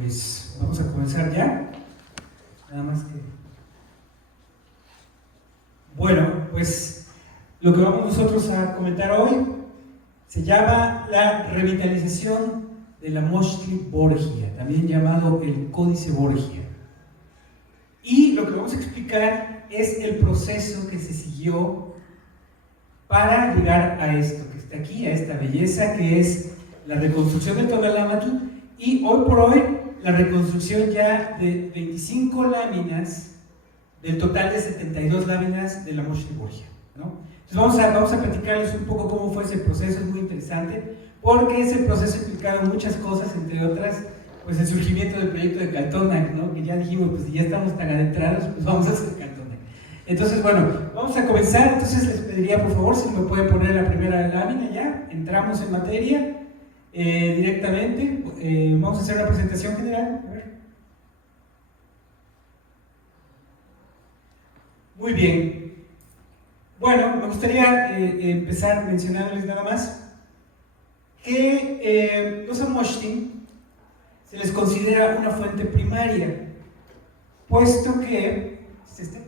Pues vamos a comenzar ya. Nada más que... Bueno, pues lo que vamos nosotros a comentar hoy se llama la revitalización de la Moschli Borgia, también llamado el Códice Borgia. Y lo que vamos a explicar es el proceso que se siguió para llegar a esto que está aquí, a esta belleza que es la reconstrucción del Tonalámatl, y hoy por hoy la reconstrucción ya de 25 láminas del total de 72 láminas de la Moschli Borgia, ¿no? Entonces vamos a platicarles un poco cómo fue ese proceso. Es muy interesante porque ese proceso ha implicado muchas cosas, entre otras pues el surgimiento del proyecto de Caltonac, ¿no? Que ya dijimos, pues si ya estamos tan adentrados, pues vamos a hacer Caltonac. Entonces bueno, vamos a comenzar. Entonces les pediría por favor si me pueden poner la primera lámina ya, entramos en materia directamente. Vamos a hacer una presentación general. A ver. Muy bien. Bueno, me gustaría empezar mencionándoles nada más que los Amoshtin se les considera una fuente primaria, puesto que... ¿Es este?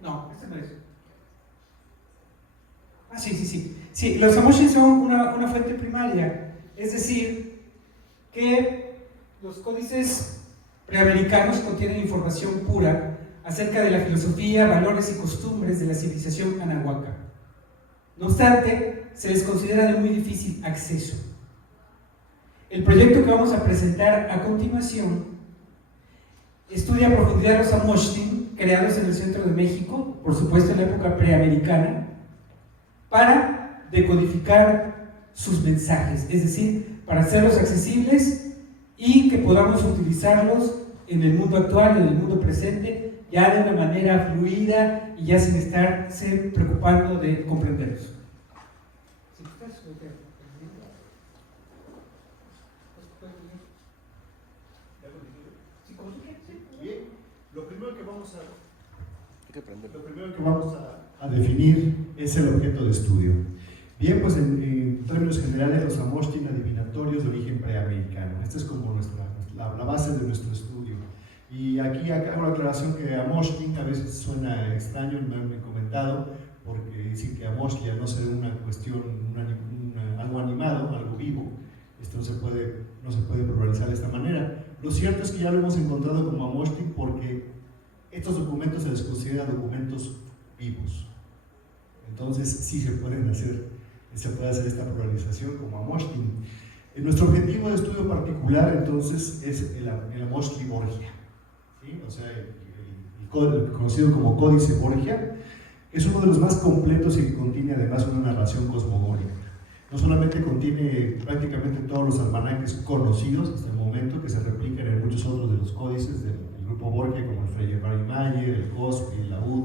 No, este no es. Ah, sí. Sí, los Amoshtin son una fuente primaria, es decir, que los códices preamericanos contienen información pura acerca de la filosofía, valores y costumbres de la civilización anahuaca. No obstante, se les considera de muy difícil acceso. El proyecto que vamos a presentar a continuación estudia a profundidad los Amoshtin, creados en el centro de México, por supuesto en la época preamericana, para decodificar sus mensajes, es decir, para hacerlos accesibles y que podamos utilizarlos en el mundo actual, en el mundo presente, ya de una manera fluida y ya sin estarse preocupando de comprenderlos. Bien, lo primero que vamos a definir es el objeto de estudio. Bien, pues en términos generales, los Amoshtin adivinatorios de origen preamericano. Esta es como la base de nuestro estudio. Y aquí hago la aclaración que Amoshtin a veces suena extraño, me han comentado, porque dicen que Amoshli, al no ser una cuestión, algo animado, algo vivo, esto no se puede pluralizar de esta manera. Lo cierto es que ya lo hemos encontrado como Amoshtin porque estos documentos se les considera documentos vivos. Entonces sí se puede hacer esta pluralización como Amoshtin. Nuestro objetivo de estudio particular entonces es el Moschli Borgia, ¿sí? O sea, el conocido como Códice Borgia, es uno de los más completos y que contiene además una narración cosmogónica. No solamente contiene prácticamente todos los almanaques conocidos hasta el momento, que se replican en muchos otros de los códices del grupo Borgia, como el Freyr-Mayer, el Cospi, el Laud,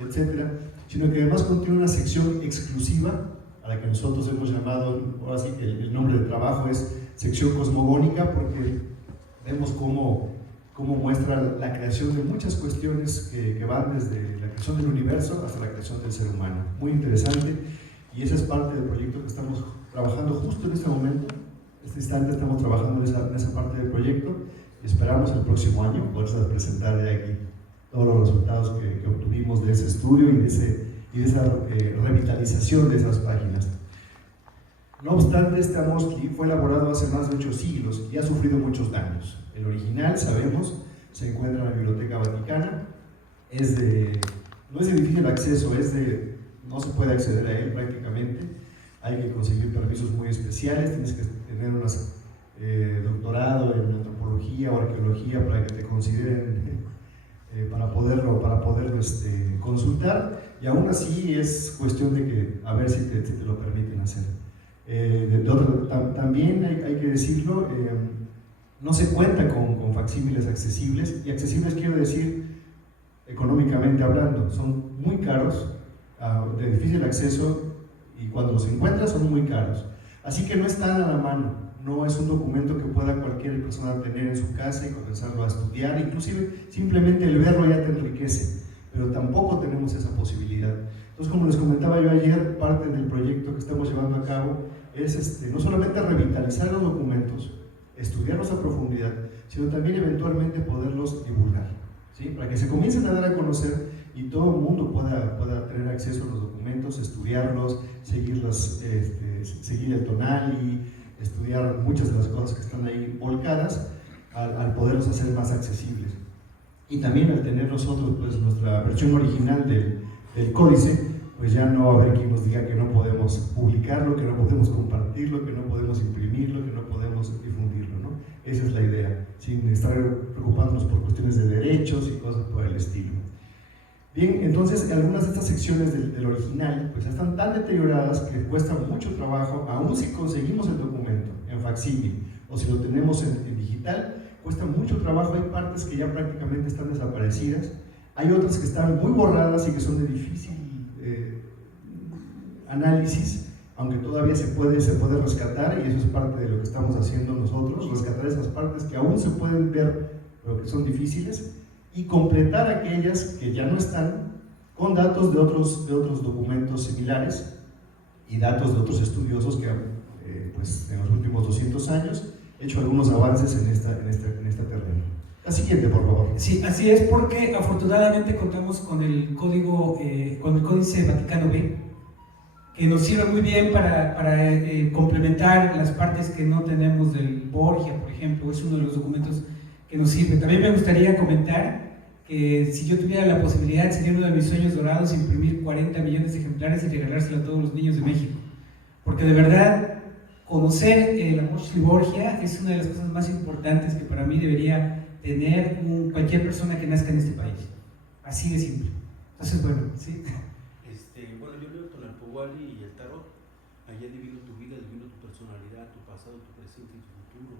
etc., sino que además contiene una sección exclusiva a la que nosotros hemos llamado, ahora sí que el nombre de trabajo es sección cosmogónica, porque vemos cómo muestra la creación de muchas cuestiones que van desde la creación del universo hasta la creación del ser humano. Muy interesante, y esa es parte del proyecto que estamos trabajando justo en este momento. En este instante estamos trabajando en esa parte del proyecto y esperamos el próximo año poder presentar de aquí todos los resultados que obtuvimos de ese estudio y de esa revitalización de esas páginas. No obstante, este Amoshli fue elaborado hace más de 8 siglos y ha sufrido muchos daños. El original, sabemos, se encuentra en la Biblioteca Vaticana. No es de difícil acceso, no se puede acceder a él prácticamente. Hay que conseguir permisos muy especiales, tienes que tener un doctorado en antropología o arqueología para que te consideren para poderlo consultar, y aún así es cuestión de que a ver si te lo permiten hacer. También hay que decirlo, no se cuenta con facsímiles accesibles, y accesibles quiero decir económicamente hablando, son muy caros, de difícil acceso, y cuando los encuentras son muy caros, así que no están a la mano. No es un documento que pueda cualquier persona tener en su casa y comenzarlo a estudiar, inclusive simplemente el verlo ya te enriquece, pero tampoco tenemos esa posibilidad. Entonces, como les comentaba yo ayer, parte del proyecto que estamos llevando a cabo es no solamente revitalizar los documentos, estudiarlos a profundidad, sino también eventualmente poderlos divulgar, ¿sí? Para que se comiencen a dar a conocer y todo el mundo pueda tener acceso a los documentos, estudiarlos, seguir el tonal y estudiar muchas de las cosas que están ahí volcadas al poderlos hacer más accesibles. Y también al tener nosotros pues, nuestra versión original del códice, pues ya no va a haber quien nos diga que no podemos publicarlo, que no podemos compartirlo, que no podemos imprimirlo, que no podemos difundirlo, ¿no? Esa es la idea, sin estar preocupándonos por cuestiones de derechos y cosas por el estilo. Bien, entonces algunas de estas secciones del original pues están tan deterioradas que cuesta mucho trabajo, aún si conseguimos el documento en facsímil o si lo tenemos en digital, cuesta mucho trabajo. Hay partes que ya prácticamente están desaparecidas, hay otras que están muy borradas y que son de difícil análisis, aunque todavía se puede rescatar, y eso es parte de lo que estamos haciendo nosotros, rescatar esas partes que aún se pueden ver pero que son difíciles, y completar aquellas que ya no están con datos de otros documentos similares y datos de otros estudiosos que pues, en los últimos 200 años han hecho algunos avances en este terreno. La siguiente, por favor. Sí, así es, porque afortunadamente contamos con el Códice Vaticano B, que nos sirve muy bien para complementar las partes que no tenemos del Borgia, por ejemplo. Es uno de los documentos que nos sirve. También me gustaría comentar que si yo tuviera la posibilidad, sería uno de mis sueños dorados imprimir 40 millones de ejemplares y regalárselo a todos los niños de México, porque de verdad conocer la Moschli Borgia es una de las cosas más importantes que para mí debería tener cualquier persona que nazca en este país, así de simple. Entonces, bueno, ¿sí? Bueno, yo leo Tonalpohualli y el tarot. Allá adivino tu vida, adivino tu personalidad, tu pasado, tu presente y tu futuro.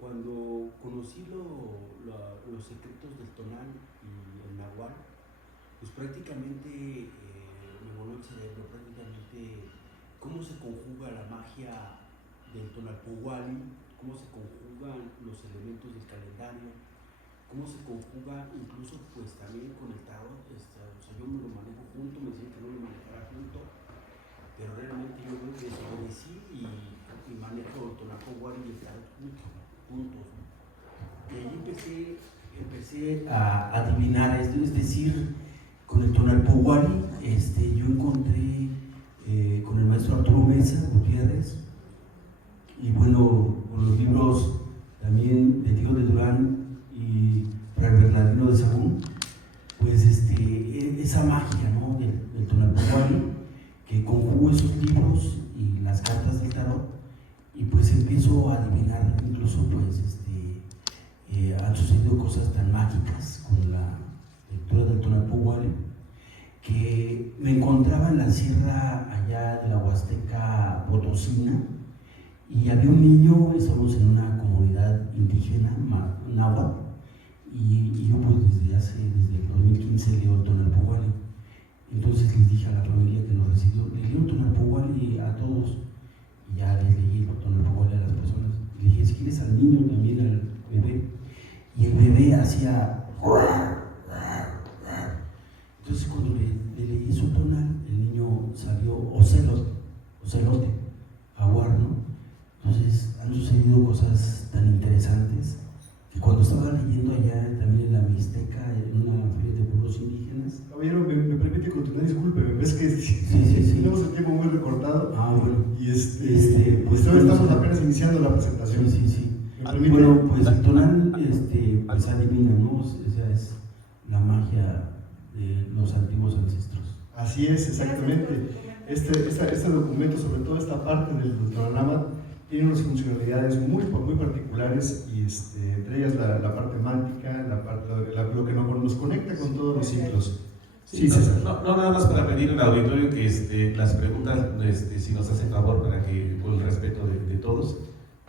Cuando conocí los secretos del tonal y el nahual, pues prácticamente me voló el cerebro, prácticamente cómo se conjuga la magia del Tonalpohualli, cómo se conjugan los elementos del calendario, cómo se conjuga incluso pues también con el tarot. O sea, yo me lo manejo junto, me decían que no lo manejara junto, pero realmente yo me desobedecí y manejo el Tonalpohualli y el tarot juntos, ¿no? Y ahí empecé a adivinar esto, es decir, con el Tonalpohualli yo encontré con el maestro Arturo Mesa Gutiérrez, y bueno, con los libros también de Diego de Durán y Fray Bernardino de Sahagún, pues esa magia, ¿no? del Tonalpohualli, que conjugo esos libros y las cartas del tarot, y pues empiezo a adivinar. Incluso pues han sucedido cosas tan mágicas con la lectura del Tonalpohualli, que me encontraba en la sierra allá de la Huasteca Potosina, y había un niño, estábamos en una comunidad indígena, náhuatl, y yo pues desde el 2015 leo el Tonalpohualli. Entonces les dije a la familia que nos recibió, le leo el Tonalpohualli a todos, y ya les leí el Tonalpohualli a las personas. Y le dije, si quieres al niño, también al bebé. Y el bebé hacía... Entonces cuando le leí su tonal, el niño salió ocelote, jaguar, ¿no? Entonces han sucedido cosas tan interesantes que cuando estaba leyendo allá también en la Mixteca, en una feria de pueblos indígenas. Caballero, me permite continuar, discúlpeme, ves que sí. tenemos el tiempo muy recortado. Bueno. Y pues estamos apenas iniciando la presentación. Sí. ¿Me permite? Bueno, pues el tonal pues adivina, ¿no? O sea, es la magia de los antiguos ancestros. Así es, exactamente. Este documento, sobre todo esta parte del programa, tiene unas funcionalidades muy particulares, y entre ellas la parte mántica, lo que nos conecta con todos los ciclos. Sí, César. No, nada más para pedir al auditorio que las preguntas, si nos hacen favor, para que, con el respeto de todos,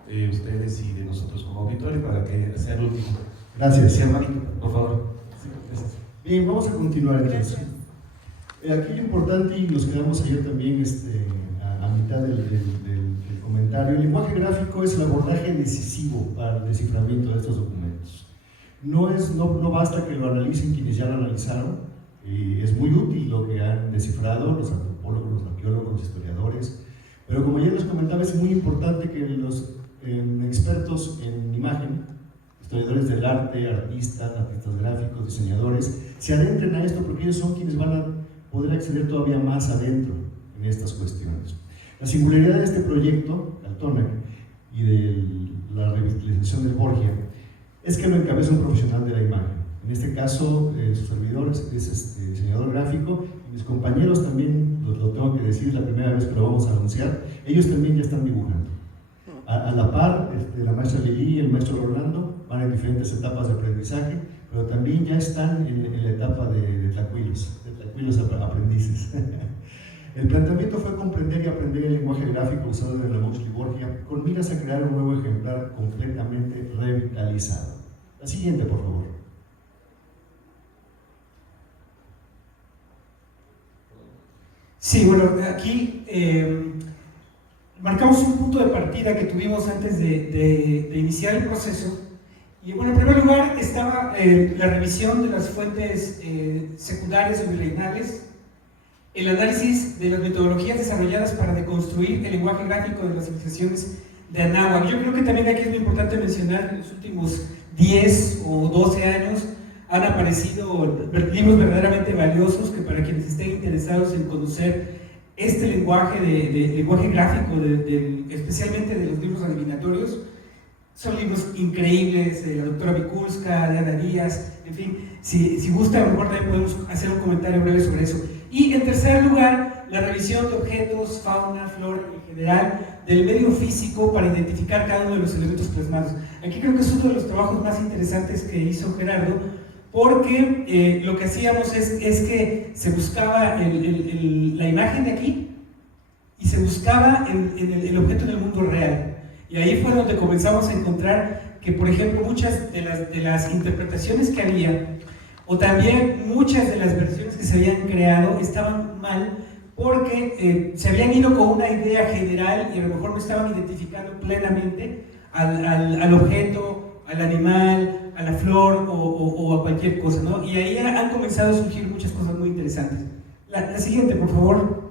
ustedes y de nosotros como auditorio, para que sea el último. Gracias. Sí, Armando, por favor. Sí, gracias. Bien, vamos a continuar entonces. Aquí lo importante, y nos quedamos ayer también a mitad del comentario, el lenguaje gráfico es el abordaje decisivo para el desciframiento de estos documentos. No basta que lo analicen quienes ya lo analizaron, es muy útil lo que han descifrado los antropólogos, los arqueólogos, los historiadores, pero como ya les comentaba, es muy importante que los expertos en imagen, historiadores del arte, artistas gráficos, diseñadores, se adentren a esto porque ellos son quienes van a poder acceder todavía más adentro en estas cuestiones. La singularidad de este proyecto, Altonac, y de la revitalización del Borgia, es que lo encabeza un profesional de la imagen. En este caso, su servidor es diseñador gráfico, y mis compañeros también, lo tengo que decir, es la primera vez que lo vamos a anunciar, ellos también ya están dibujando. A la par, la maestra Lili y el maestro Rolando van en diferentes etapas de aprendizaje, pero también ya están en la etapa de tlacuilos aprendices. El planteamiento fue comprender y aprender el lenguaje gráfico usado en la Moschly Borgia con miras a crear un nuevo ejemplar completamente revitalizado. La siguiente, por favor. Sí, bueno, aquí marcamos un punto de partida que tuvimos antes de iniciar el proceso. Y bueno, en primer lugar estaba la revisión de las fuentes secundarias o virreinales, el análisis de las metodologías desarrolladas para deconstruir el lenguaje gráfico de las civilizaciones de Anáhuac. Yo creo que también aquí es muy importante mencionar que en los últimos 10 o 12 años han aparecido libros verdaderamente valiosos que para quienes estén interesados en conocer este lenguaje, lenguaje gráfico, especialmente de los libros adivinatorios, son libros increíbles, de la doctora Mikulska, de Ana Díaz, en fin, si gusta, a lo mejor también podemos hacer un comentario breve sobre eso. Y en tercer lugar, la revisión de objetos, fauna, flora en general, del medio físico para identificar cada uno de los elementos plasmados. Aquí creo que es uno de los trabajos más interesantes que hizo Gerardo, porque lo que hacíamos es que se buscaba la imagen de aquí y se buscaba el objeto en el mundo real. Y ahí fue donde comenzamos a encontrar que, por ejemplo, muchas de las interpretaciones que había, o también muchas de las versiones que se habían creado, estaban mal porque se habían ido con una idea general y a lo mejor no estaban identificando plenamente al objeto, al animal, a la flor o a cualquier cosa, ¿no? Y ahí han comenzado a surgir muchas cosas muy interesantes. La siguiente, por favor.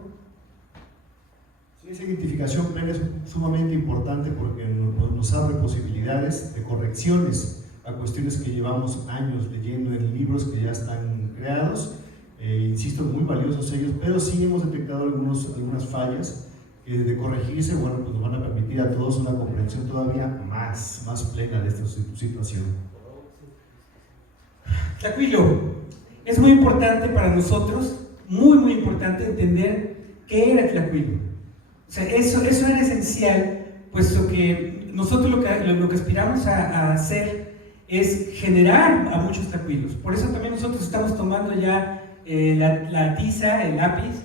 Esa identificación plena es sumamente importante porque nos abre posibilidades de correcciones a cuestiones que llevamos años leyendo en libros que ya están creados. Insisto, muy valiosos ellos, pero sí hemos detectado algunas fallas que de corregirse, bueno, pues nos van a permitir a todos una comprensión todavía más plena de esta situación. Tlacuilo, es muy importante para nosotros, muy importante entender qué era Tlacuilo. O sea, eso era esencial, puesto que nosotros lo que aspiramos a hacer es generar a muchos tlacuilos. Por eso también nosotros estamos tomando ya la tiza, el lápiz,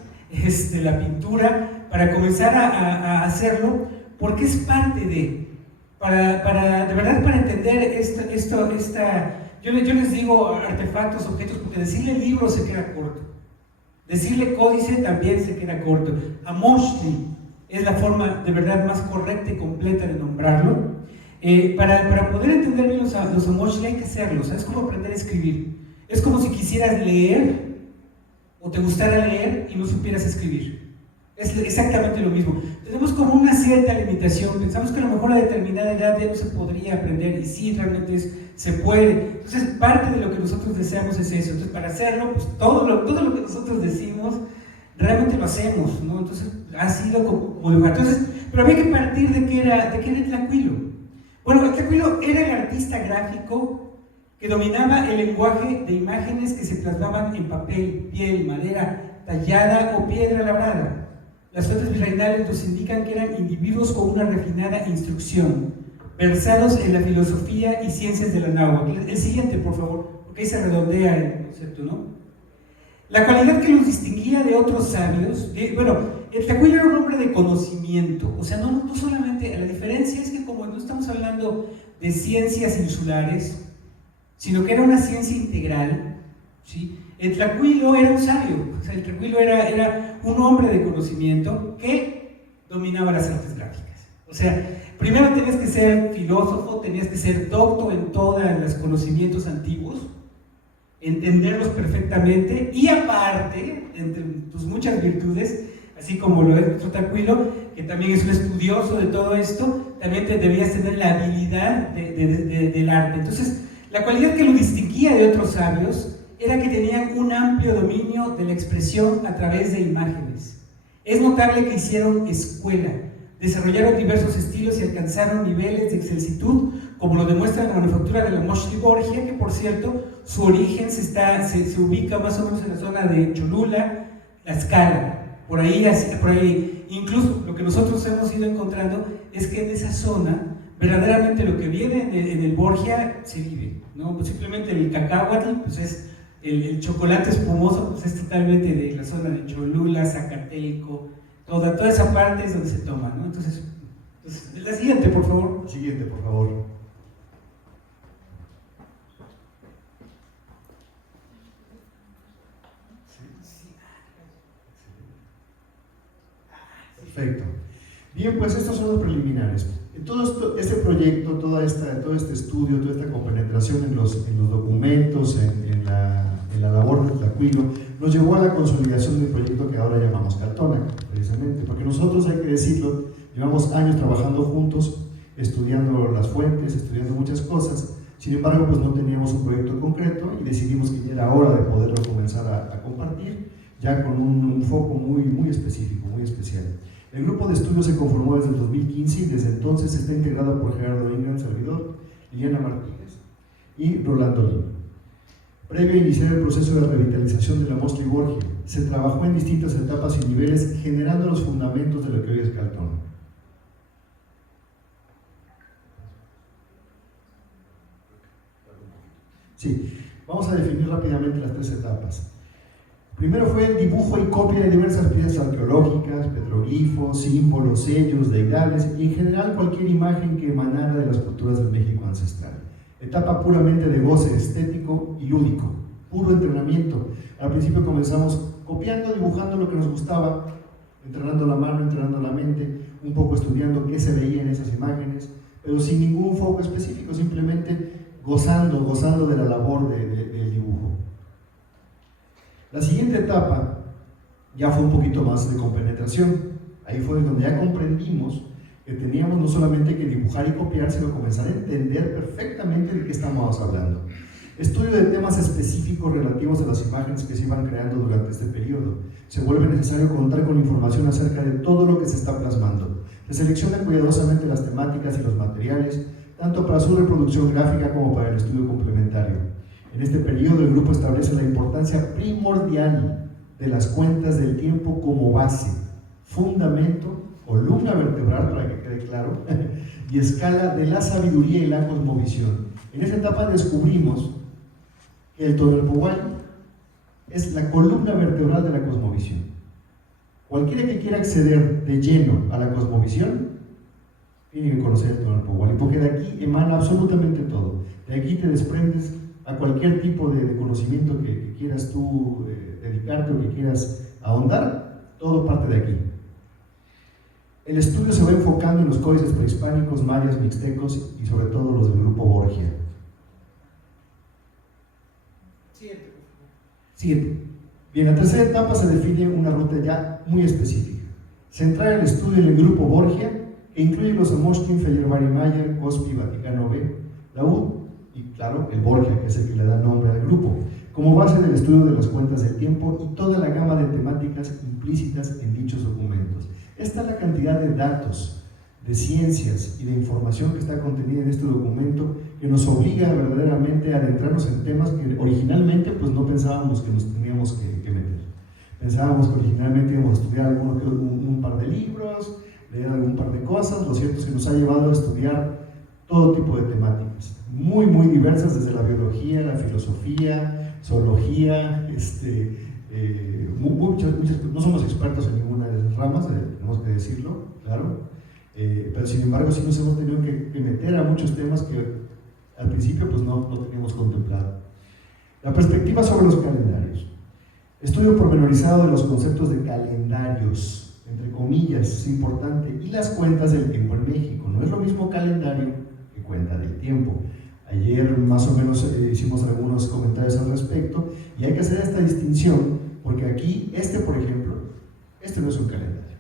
la pintura, para comenzar a hacerlo, porque es parte de verdad, para entender yo les digo artefactos, objetos, porque decirle libro se queda corto, decirle códice también se queda corto. A Moschly es la forma de verdad más correcta y completa de nombrarlo. Para poder entender bien los Moschly hay que hacerlos. Es como aprender a escribir. Es como si quisieras leer o te gustara leer y no supieras escribir. Es exactamente lo mismo. Tenemos como una cierta limitación. Pensamos que a lo mejor a determinada edad ya no se podría aprender, y sí, realmente se puede. Entonces, parte de lo que nosotros deseamos es eso. Entonces, para hacerlo, pues todo lo que nosotros decimos realmente lo hacemos, ¿no? Entonces ha sido como lugar. Entonces, pero había que partir de qué era Tlacuilo. Bueno, Tlacuilo era el artista gráfico que dominaba el lenguaje de imágenes que se plasmaban en papel, piel, madera tallada o piedra labrada. Las fuentes virreinales nos indican que eran individuos con una refinada instrucción, versados en la filosofía y ciencias de la náhuatl. El siguiente, por favor, porque ahí se redondea el concepto, ¿no? La cualidad que los distinguía de otros sabios, el Tlacuilo era un hombre de conocimiento, o sea, no solamente, la diferencia es que como no estamos hablando de ciencias insulares, sino que era una ciencia integral, ¿sí? El Tlacuilo era un sabio, o sea, el Tlacuilo era un hombre de conocimiento que dominaba las artes gráficas. O sea, primero tenías que ser filósofo, tenías que ser docto en todos los conocimientos antiguos, entenderlos perfectamente y aparte, entre tus muchas virtudes, así como lo es nuestro Tacuilo, que también es un estudioso de todo esto, también debías tener la habilidad del arte. Entonces, la cualidad que lo distinguía de otros sabios era que tenían un amplio dominio de la expresión a través de imágenes. Es notable que hicieron escuela, desarrollaron diversos estilos y alcanzaron niveles de excelsitud, como lo demuestra la manufactura de la Moschli Borgia, que por cierto, su origen se ubica más o menos en la zona de Cholula, La Scala, por ahí. Incluso lo que nosotros hemos ido encontrando es que en esa zona, verdaderamente lo que viene en el Borgia se vive, ¿no? Pues simplemente el cacahuatl, pues es el chocolate espumoso, pues es totalmente de la zona de Cholula, Zacatelco, toda esa parte es donde se toma, ¿no? Entonces, la siguiente, por favor. Siguiente, por favor. Perfecto. Bien, pues estos son los preliminares. Todo este proyecto, todo este estudio, toda esta compenetración en los documentos, en la labor del Tacuilo, nos llevó a la consolidación del proyecto que ahora llamamos Caltona, precisamente, porque nosotros, hay que decirlo, llevamos años trabajando juntos, estudiando las fuentes, estudiando muchas cosas. Sin embargo, pues no teníamos un proyecto concreto y decidimos que ya era hora de poderlo comenzar a compartir, ya con un foco muy específico, muy especial. El grupo de estudio se conformó desde el 2015 y desde entonces está integrado por Gerardo Ingram, servidor, Liliana Martínez y Rolando Lima. Previo a iniciar el proceso de revitalización de la Moschli Borgia, se trabajó en distintas etapas y niveles, generando los fundamentos de lo que hoy es Caltona. Sí, vamos a definir rápidamente las tres etapas. Primero fue el dibujo y copia de diversas piezas arqueológicas, petroglifos, símbolos, sellos, deidades y en general cualquier imagen que emanara de las culturas del México ancestral. Etapa puramente de goce estético y lúdico, puro entrenamiento. Al principio comenzamos copiando, dibujando lo que nos gustaba, entrenando la mano, entrenando la mente, un poco estudiando qué se veía en esas imágenes, pero sin ningún foco específico, simplemente gozando de la labor del dibujo. La siguiente etapa ya fue un poquito más de compenetración. Ahí fue donde ya comprendimos que teníamos no solamente que dibujar y copiar, sino comenzar a entender perfectamente de qué estamos hablando. Estudio de temas específicos relativos a las imágenes que se iban creando durante este periodo. Se vuelve necesario contar con información acerca de todo lo que se está plasmando. Se selecciona cuidadosamente las temáticas y los materiales, tanto para su reproducción gráfica como para el estudio complementario. En este periodo el grupo establece la importancia primordial de las cuentas del tiempo como base, fundamento, columna vertebral, para que quede claro, y escala de la sabiduría y la cosmovisión. En esta etapa descubrimos que el Tonalpohualli es la columna vertebral de la cosmovisión. Cualquiera que quiera acceder de lleno a la cosmovisión tiene que conocer el Tonalpohualli, porque de aquí emana absolutamente todo. De aquí te desprendes a cualquier tipo de conocimiento que quieras tú dedicarte o que quieras ahondar, todo parte de aquí. El estudio se va enfocando en los códices prehispánicos, mayas, mixtecos y sobre todo los del grupo Borgia. Siguiente. Bien, la tercera etapa se define una ruta ya muy específica. Centrar el estudio en el grupo Borgia, que incluye los Amoshtin, Feyerabad y Mayer, Cospi, Vaticano B, Laúd y, claro, el Borgia, que es el que le da nombre al grupo, como base del estudio de las cuentas del tiempo y toda la gama de temáticas implícitas en dichos documentos. Esta es la cantidad de datos, de ciencias y de información que está contenida en este documento, que nos obliga verdaderamente a adentrarnos en temas que originalmente pues no pensábamos que nos teníamos que meter. Pensábamos que originalmente íbamos a estudiar un par de libros, leer algún par de cosas. Lo cierto es que nos ha llevado a estudiar todo tipo de temáticas, muy diversas, desde la biología, la filosofía, zoología, no somos expertos en ninguna de esas ramas, tenemos que decirlo, claro, pero sin embargo sí nos hemos tenido que meter a muchos temas que al principio pues no teníamos contemplado. La perspectiva sobre los calendarios. Estudio pormenorizado de los conceptos de calendarios, entre comillas, es importante, y las cuentas del tiempo en México. No es lo mismo calendario que cuenta del tiempo. Ayer más o menos hicimos algunos comentarios al respecto y hay que hacer esta distinción porque aquí, por ejemplo, este no es un calendario.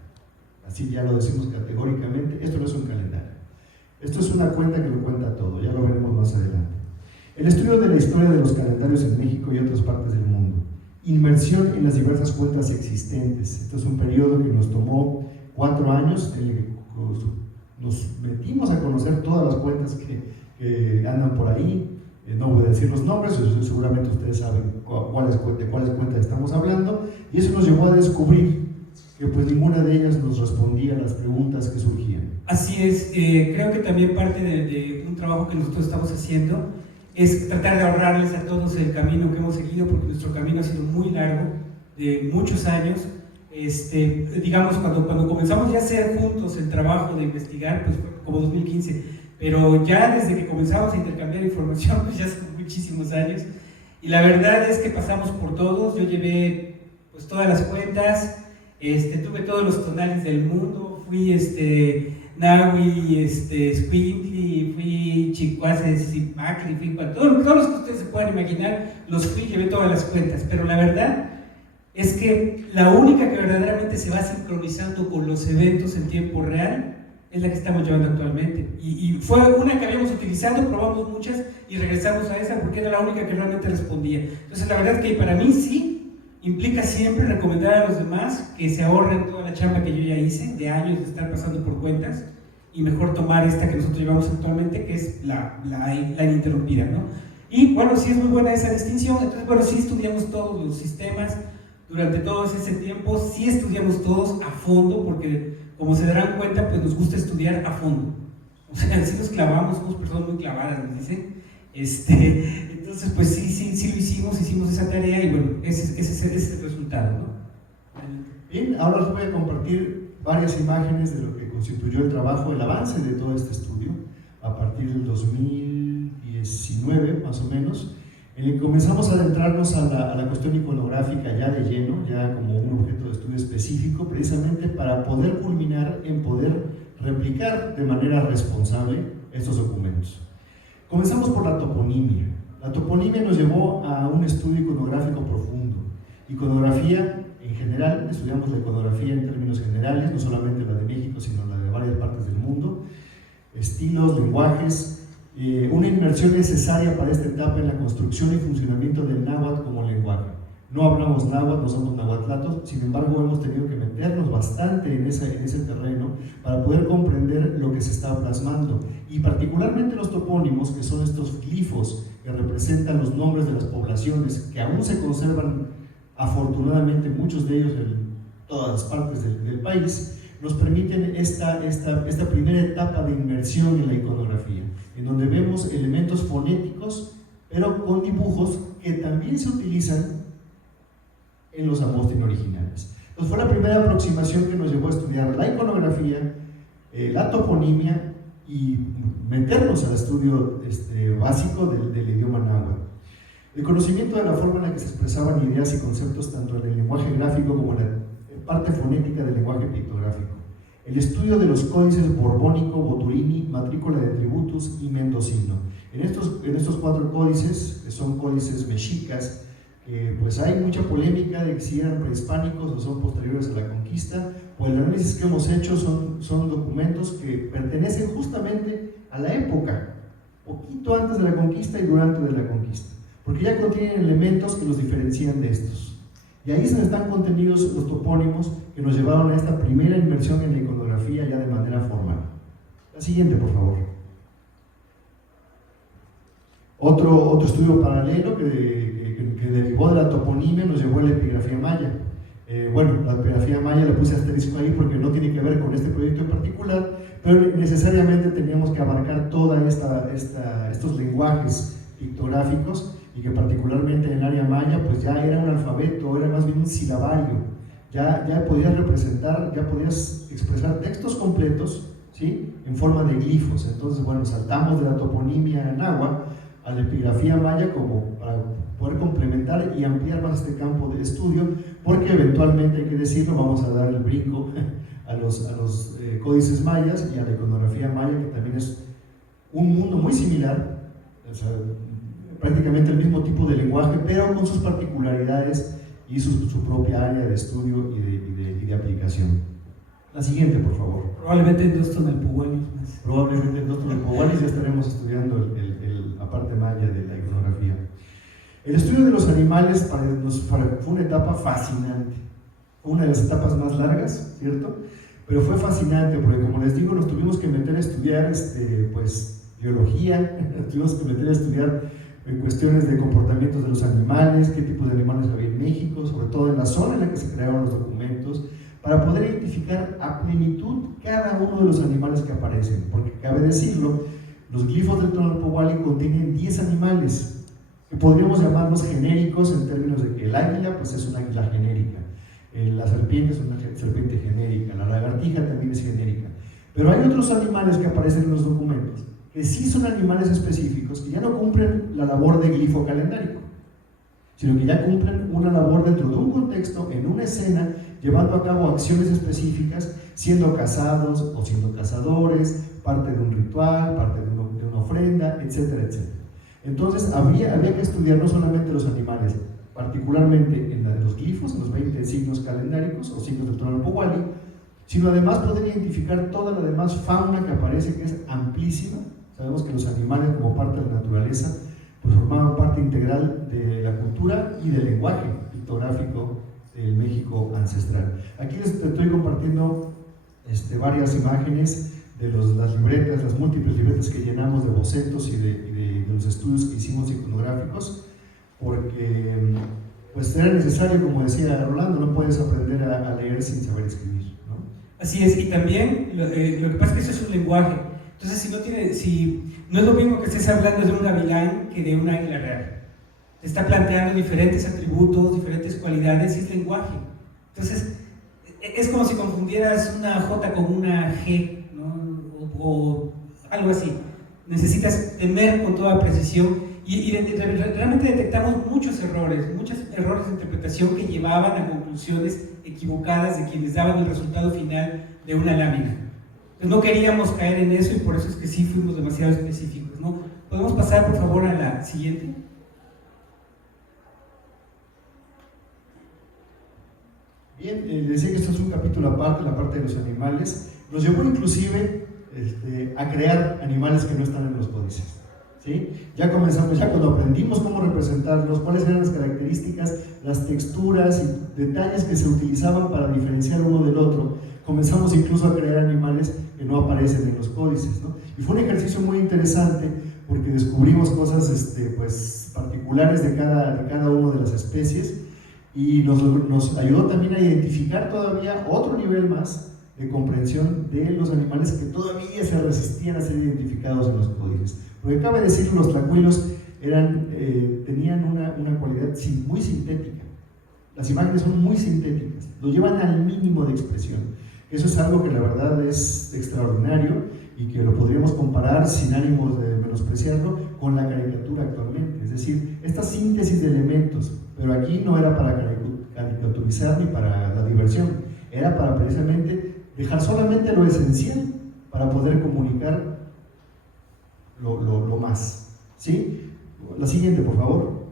Así ya lo decimos categóricamente, esto no es un calendario. Esto es una cuenta que lo cuenta todo, ya lo veremos más adelante. El estudio de la historia de los calendarios en México y otras partes del mundo. Inmersión en las diversas cuentas existentes. Esto es un periodo que nos tomó 4 años, en el que nos metimos a conocer todas las cuentas que andan por ahí. No voy a decir los nombres, seguramente ustedes saben de cuáles cuentas estamos hablando, y eso nos llevó a descubrir que pues ninguna de ellas nos respondía a las preguntas que surgían. Así es, creo que también parte de un trabajo que nosotros estamos haciendo es tratar de ahorrarles a todos el camino que hemos seguido, porque nuestro camino ha sido muy largo, de muchos años. Digamos, cuando comenzamos ya a hacer juntos el trabajo de investigar, pues fue como 2015, pero ya desde que comenzamos a intercambiar información, pues ya son muchísimos años, y la verdad es que pasamos por todos. Yo llevé pues todas las cuentas, tuve todos los tonales del mundo, fui Nahui, Squinkly, fui Chicuaces, Zipacli, fui todos los que ustedes se puedan imaginar, los fui, llevé todas las cuentas, pero la verdad es que la única que verdaderamente se va sincronizando con los eventos en tiempo real es la que estamos llevando actualmente, y fue una que habíamos utilizado, probamos muchas y regresamos a esa porque era la única que realmente respondía. Entonces la verdad es que para mí sí implica siempre recomendar a los demás que se ahorren toda la chamba que yo ya hice de años de estar pasando por cuentas, y mejor tomar esta que nosotros llevamos actualmente, que es la ininterrumpida, ¿no? Y bueno, sí es muy buena esa distinción. Entonces bueno, sí estudiamos todos los sistemas durante todo ese tiempo, sí estudiamos todos a fondo, porque como se darán cuenta, pues nos gusta estudiar a fondo. O sea, sí nos clavamos, somos personas muy clavadas, nos dicen. Entonces, pues sí lo hicimos esa tarea, y bueno, ese es el resultado, ¿no? Bien, ahora les voy a compartir varias imágenes de lo que constituyó el trabajo, el avance de todo este estudio, a partir del 2019, más o menos, en el que comenzamos a adentrarnos a la cuestión iconográfica ya de lleno, ya como un objeto de estudio específico, precisamente para poder culminar en poder replicar de manera responsable estos documentos. Comenzamos por la toponimia. La toponimia nos llevó a un estudio iconográfico profundo. Iconografía en general, estudiamos la iconografía en términos generales, no solamente la de México, sino la de varias partes del mundo, estilos, lenguajes, una inmersión necesaria para esta etapa en la construcción y funcionamiento del náhuatl como lenguaje. No hablamos náhuatl, no somos nahuatlatos, sin embargo hemos tenido que meternos bastante en ese terreno para poder comprender lo que se está plasmando, y particularmente los topónimos, que son estos glifos que representan los nombres de las poblaciones, que aún se conservan afortunadamente muchos de ellos en todas las partes del país, nos permiten esta primera etapa de inmersión en la iconografía, en donde vemos elementos fonéticos, pero con dibujos que también se utilizan en los Amostin originales. Entonces fue la primera aproximación que nos llevó a estudiar la iconografía, la toponimia, y meternos al estudio básico del idioma náhuatl. El conocimiento de la forma en la que se expresaban ideas y conceptos tanto en el lenguaje gráfico como en la parte fonética del lenguaje pictográfico. El estudio de los códices borbónico, boturini, matrícula de tributus y mendocino. En estos 4 códices, que son códices mexicas, pues hay mucha polémica de si eran prehispánicos o son posteriores a la conquista. Pues el análisis que hemos hecho son documentos que pertenecen justamente a la época, poquito antes de la conquista y durante de la conquista, porque ya contienen elementos que los diferencian de estos. Y ahí se están contenidos los topónimos que nos llevaron a esta primera inmersión en la iconografía ya de manera formal. La siguiente, por favor. Otro estudio paralelo que derivó de la toponimia nos llevó a la epigrafía maya. La epigrafía maya le puse asterisco ahí porque no tiene que ver con este proyecto en particular, pero necesariamente teníamos que abarcar todos estos lenguajes pictográficos, y que particularmente en el área maya pues ya era un alfabeto, era más bien un silabario, ya podías representar, ya podías expresar textos completos, ¿sí?, en forma de glifos. Entonces bueno, saltamos de la toponimia náhuatl a la epigrafía maya como para poder complementar y ampliar más este campo de estudio, porque eventualmente, hay que decirlo, vamos a dar el brinco a los códices mayas y a la iconografía maya, que también es un mundo muy similar, o sea, prácticamente el mismo tipo de lenguaje, pero con sus particularidades y su propia área de estudio y de aplicación. La siguiente, por favor. Probablemente en 2 tonalpohualis más. Probablemente en 2 tonalpohualis ya estaremos estudiando la parte maya de la iconografía. El estudio de los animales fue una etapa fascinante. Fue una de las etapas más largas, ¿cierto? Pero fue fascinante porque, como les digo, nos tuvimos que meter a estudiar biología, nos tuvimos que meter a estudiar cuestiones de comportamientos de los animales, qué tipos de animales había en México, sobre todo en la zona en la que se crearon los documentos, para poder identificar a plenitud cada uno de los animales que aparecen, porque cabe decirlo, los glifos del Tonalpohualli contienen 10 animales, que podríamos llamarlos genéricos en términos de que el águila pues es una águila genérica, la serpiente es una serpiente genérica, la lagartija también es genérica, pero hay otros animales que aparecen en los documentos, que sí son animales específicos, que ya no cumplen la labor de glifo calendárico, sino que ya cumplen una labor dentro de un contexto, en una escena, llevando a cabo acciones específicas, siendo cazados o siendo cazadores, parte de un ritual, parte de una ofrenda, etcétera, etcétera. Entonces había que estudiar no solamente los animales, particularmente en la de los glifos, en los 20 signos calendáricos o signos del Tonalpohualli, sino además poder identificar toda la demás fauna que aparece, que es amplísima. Sabemos que los animales, como parte de la naturaleza, pues formaban parte integral de la cultura y del lenguaje pictográfico del México ancestral. Aquí les estoy compartiendo varias imágenes de las libretas, las múltiples libretas que llenamos de bocetos y de los estudios que hicimos iconográficos, porque pues era necesario, como decía Rolando, no puedes aprender a leer sin saber escribir, ¿no? Así es, y también lo que pasa es que eso es un lenguaje. Entonces, no es lo mismo que estés hablando de un gavilán que de un águila real. Te está planteando diferentes atributos, diferentes cualidades, y es lenguaje. Entonces, es como si confundieras una J con una G, ¿no? o algo así. Necesitas temer con toda precisión y realmente detectamos muchos errores de interpretación que llevaban a conclusiones equivocadas de quienes daban el resultado final de una lámina. Entonces no queríamos caer en eso y por eso es que sí fuimos demasiado específicos, ¿no? ¿Podemos pasar por favor a la siguiente? Bien, les decía que esto es un capítulo aparte, la parte de los animales. Nos llevó inclusive a crear animales que no están en los códices, ¿sí? Ya comenzamos, ya cuando aprendimos cómo representarlos, cuáles eran las características, las texturas y detalles que se utilizaban para diferenciar uno del otro, comenzamos incluso a crear animales que no aparecen en los códices, ¿no? Y fue un ejercicio muy interesante porque descubrimos cosas pues, particulares de cada una de las especies y nos ayudó también a identificar todavía otro nivel más de comprensión de los animales que todavía se resistían a ser identificados en los códices. Porque cabe decir que los tlacuilos tenían una cualidad muy sintética. Las imágenes son muy sintéticas, lo llevan al mínimo de expresión. Eso es algo que la verdad es extraordinario y que lo podríamos comparar sin ánimos de menospreciarlo con la caricatura actualmente. Es decir, esta síntesis de elementos, pero aquí no era para caricaturizar ni para la diversión, era para precisamente dejar solamente lo esencial para poder comunicar lo más, ¿sí? La siguiente, por favor.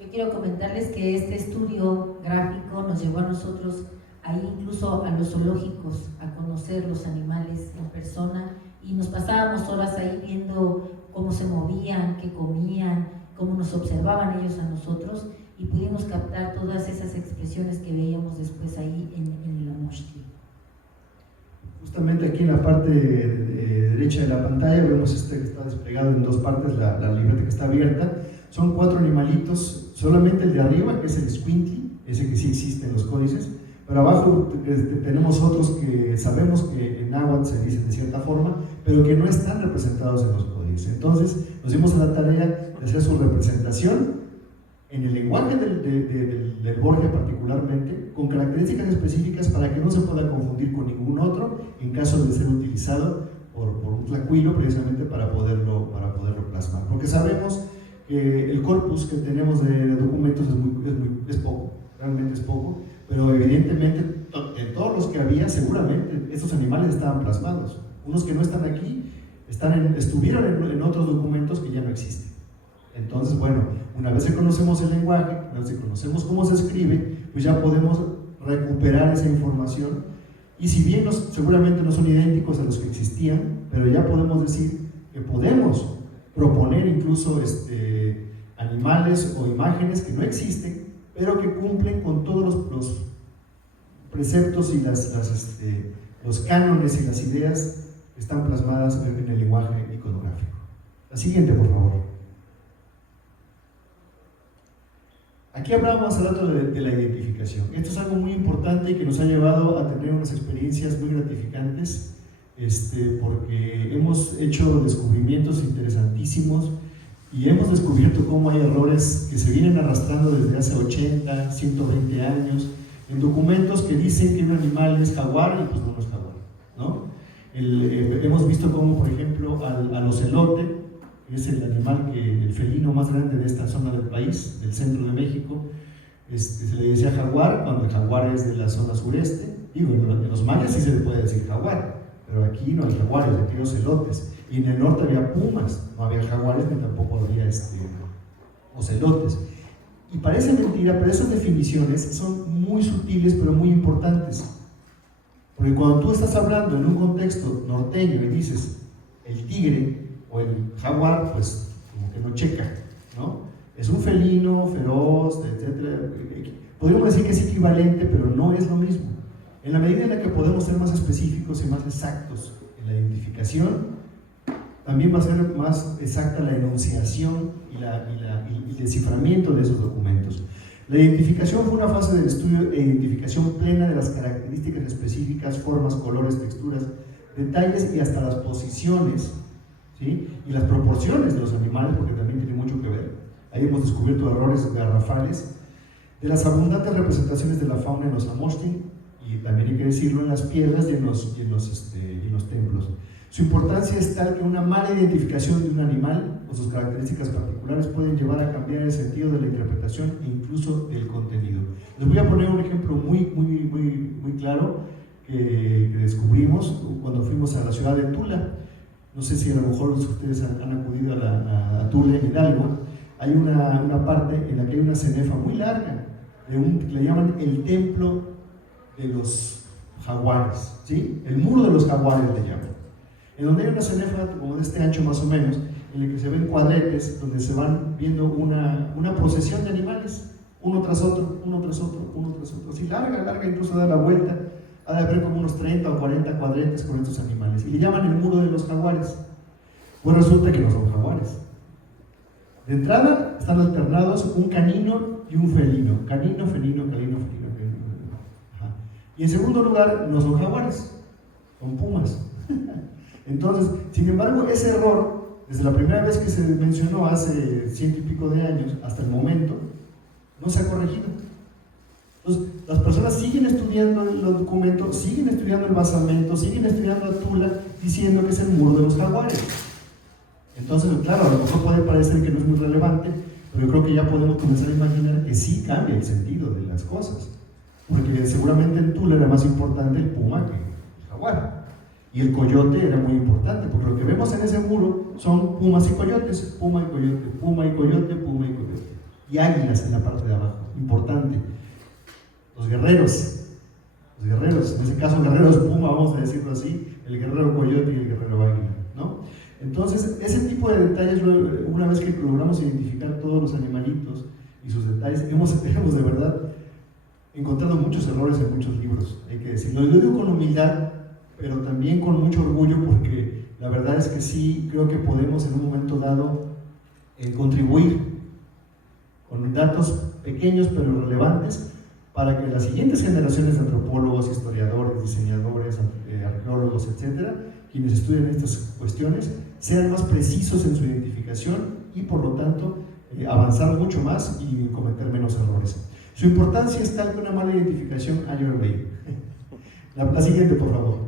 Yo quiero comentarles que este estudio gráfico nos llevó a nosotros, ahí incluso a los zoológicos, a conocer los animales en persona y nos pasábamos horas ahí viendo cómo se movían, qué comían, cómo nos observaban ellos a nosotros y pudimos captar todas esas expresiones que veíamos después ahí en la Moshti. Justamente aquí en la parte derecha de la pantalla vemos que está desplegado en dos partes, la libreta que está abierta. Son 4 animalitos, solamente el de arriba, que es el squinty, ese que sí existe en los códices, pero abajo tenemos otros que sabemos que en náhuatl se dicen de cierta forma, pero que no están representados en los códices. Entonces nos dimos a la tarea de hacer su representación en el lenguaje del Borgia particularmente, con características específicas para que no se pueda confundir con ningún otro en caso de ser utilizado por un tlacuilo precisamente para poderlo plasmar. Porque sabemos que el corpus que tenemos de documentos es poco, realmente es poco, pero evidentemente de todos los que había seguramente estos animales estaban plasmados. Unos que no están aquí estuvieron en otros documentos que ya no existen. Entonces, bueno, Una vez que conocemos el lenguaje, una vez que conocemos cómo se escribe, pues ya podemos recuperar esa información, y si bien seguramente no son idénticos a los que existían, pero ya podemos decir que podemos proponer incluso animales o imágenes que no existen, pero que cumplen con todos los preceptos y los cánones y las ideas que están plasmadas en el lenguaje iconográfico. La siguiente, por favor. Aquí hablamos hace rato de la identificación. Esto es algo muy importante y que nos ha llevado a tener unas experiencias muy gratificantes, porque hemos hecho descubrimientos interesantísimos y hemos descubierto cómo hay errores que se vienen arrastrando desde hace 80, 120 años en documentos que dicen que un animal es jaguar y pues no es jaguar, ¿no? Hemos visto cómo, por ejemplo, al ocelote, que es el animal, el felino más grande de esta zona del país, del centro de México, se le decía jaguar cuando el jaguar es de la zona sureste. Digo, en los mayas sí se le puede decir jaguar, pero aquí no hay jaguares, aquí hay ocelotes. Y en el norte había pumas, no había jaguares ni tampoco había ocelotes. Y parece mentira, pero esas definiciones son muy sutiles pero muy importantes. Porque cuando tú estás hablando en un contexto norteño y dices el tigre o el jaguar, pues como que no checa, ¿no? Es un felino, feroz, etc. Podríamos decir que es equivalente, pero no es lo mismo. En la medida en la que podemos ser más específicos y más exactos en la identificación, también va a ser más exacta la enunciación y el desciframiento de esos documentos. La identificación fue una fase del estudio e identificación plena de las características específicas, formas, colores, texturas, detalles y hasta las posiciones, ¿sí? Y las proporciones de los animales, porque también tiene mucho que ver. Ahí hemos descubierto errores garrafales, de las abundantes representaciones de la fauna en los Amoshtin, y también hay que decirlo, en las piedras y en los templos. Su importancia es tal que una mala identificación de un animal o sus características particulares pueden llevar a cambiar el sentido de la interpretación e incluso el contenido. Les voy a poner un ejemplo muy claro que descubrimos cuando fuimos a la ciudad de Tula. No sé si a lo mejor ustedes han acudido a Tula, en Hidalgo. Hay una parte en la que hay una cenefa muy larga, que le llaman el templo de los jaguares, ¿sí? El muro de los jaguares le llaman. En donde hay una cenefa como de este ancho más o menos, en el que se ven cuadretes donde se van viendo una procesión de animales, uno tras otro, uno tras otro, uno tras otro, así larga, incluso da la vuelta. Ha de haber como unos 30 o 40 cuadretes con estos animales, y le llaman el muro de los jaguares. Pues resulta que no son jaguares. De entrada están alternados un canino y un felino, canino, felino, canino, felino. Ajá. Y en segundo lugar, no son jaguares, son pumas. Entonces, sin embargo, ese error, desde la primera vez que se mencionó hace 100 y pico de años hasta el momento, no se ha corregido. Entonces, las personas siguen estudiando los documentos, siguen estudiando el basamento, siguen estudiando a Tula, diciendo que es el muro de los jaguares. Entonces, claro, a lo mejor puede parecer que no es muy relevante, pero yo creo que ya podemos comenzar a imaginar que sí cambia el sentido de las cosas. Porque seguramente en Tula era más importante el puma que el jaguar. Y el coyote era muy importante, porque lo que vemos en ese muro son pumas y coyotes, puma y coyote, puma y coyote, puma y coyote. Y águilas en la parte de abajo, importante. Los guerreros, en ese caso guerreros puma, vamos a decirlo así, el guerrero coyote y el guerrero águila, ¿no? Entonces, ese tipo de detalles, una vez que logramos identificar todos los animalitos y sus detalles, hemos de verdad encontrado muchos errores en muchos libros, hay que decirlo. Lo digo con humildad, pero también con mucho orgullo, porque la verdad es que sí creo que podemos en un momento dado contribuir con datos pequeños pero relevantes para que las siguientes generaciones de antropólogos, historiadores, diseñadores, arqueólogos, etcétera, quienes estudian estas cuestiones, sean más precisos en su identificación y por lo tanto avanzar mucho más y cometer menos errores. Su importancia es tal que una mala identificación haya olvidado. La siguiente, por favor.